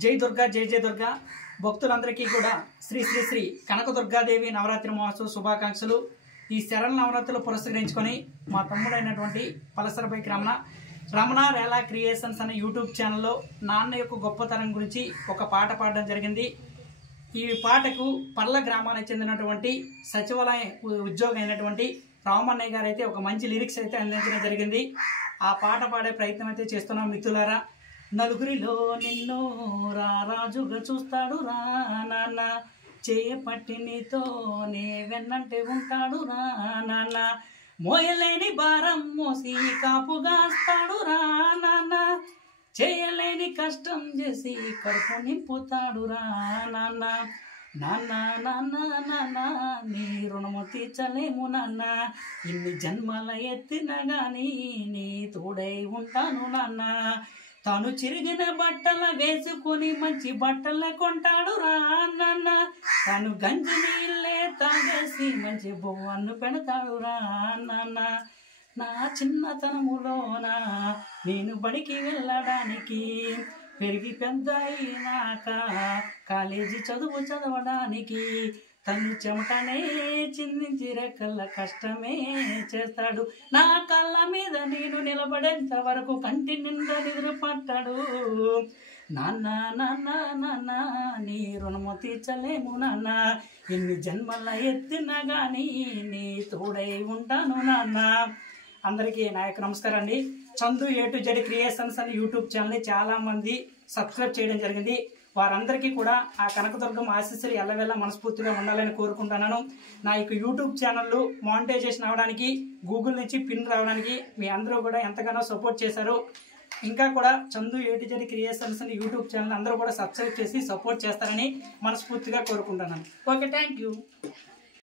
జై దుర్గా జై జై దుర్గా భక్తులందరికీ కూడా శ్రీ శ్రీ శ్రీ కనకదుర్గాదేవి నవరాత్రి మహోత్సవ శుభాకాంక్షలు। ఈ శరణ నవరాత్రులు పురస్కరించుకొని మా తమ్ముడైనటువంటి పలసర బైక్ రమణ రేలా క్రియేషన్స్ అనే యూట్యూబ్ ఛానల్లో నాన్న యొక్క గొప్పతనం గురించి ఒక పాట పాడడం జరిగింది। ఈ పాటకు పర్ల గ్రామానికి చెందినటువంటి సచివాలయ ఉద్యోగి అయినటువంటి రామన్నయ్య గారు అయితే ఒక మంచి లిరిక్స్ అయితే అందించడం జరిగింది। ఆ పాట పాడే ప్రయత్నం అయితే చేస్తున్నాం మిత్రులారా। నలుగురిలో నిన్ను రారాజుగా చూస్తాడు రా నాన్న, చేయపట్టి నీతోనే వెన్నంటే ఉంటాడు రా నాన్న, మోయలేని భారం మోసి కాపుగాస్తాడు రా నాన్న, చేయలేని కష్టం చేసి కడుపు నింపుతాడు రా నాన్న, నాన్న నాన్న నాన్న నీ రుణము తీర్చలేము నాన్న, ఇన్ని జన్మల ఎత్తిన గాని నీ తోడై ఉంటాను నాన్న, తాను చిరిగిన బట్టల వేసుకుని మంచి బట్టల కొంటాడు రా నాన్న, తాను గంజి నీళ్ళే తాగేసి మంచి బొవ్వను పెడతాడు రా నాన్న, నా చిన్నతనములోన నేను బడికి వెళ్ళడానికి పెరిగి పెద్ద అయినాక కాలేజీ చదువు చదవడానికి తను చెమటనే చిందించి రెక్కల కష్టమే చేస్తాడు, నా కళ్ళ మీద నేను నిలబడేంత వరకు కంటి నిండా నిద్ర పట్టాడు, నాన్న నాన్న నాన్న నీ రుణము తీర్చలేము నాన్న, ఎన్ని జన్మల ఎత్తినా గానీ నీ తోడై ఉంటాను నాన్న। అందరికీ నా యొక్క నమస్కారం అండి। Chandu A to Z creations అనే యూట్యూబ్ ఛానల్ని చాలామంది సబ్స్క్రైబ్ చేయడం జరిగింది। వారందరికీ కూడా ఆ కనకదుర్గమ్మ ఆశీస్సులు ఎల్లవెల్ల మనస్ఫూర్తిగా ఉండాలని కోరుకుంటున్నాను। నా యొక్క యూట్యూబ్ ఛానల్ మానిటైజేషన్ అవడానికి గూగుల్ నుంచి పిన్ రావడానికి మీ అందరూ కూడా ఎంతగానో సపోర్ట్ చేశారు। ఇంకా కూడా Chandu A to Z creations అనే యూట్యూబ్ ఛానల్ అందరూ కూడా సబ్స్క్రైబ్ చేసి సపోర్ట్ చేస్తారని మనస్ఫూర్తిగా కోరుకుంటున్నాను। Okay, thank you.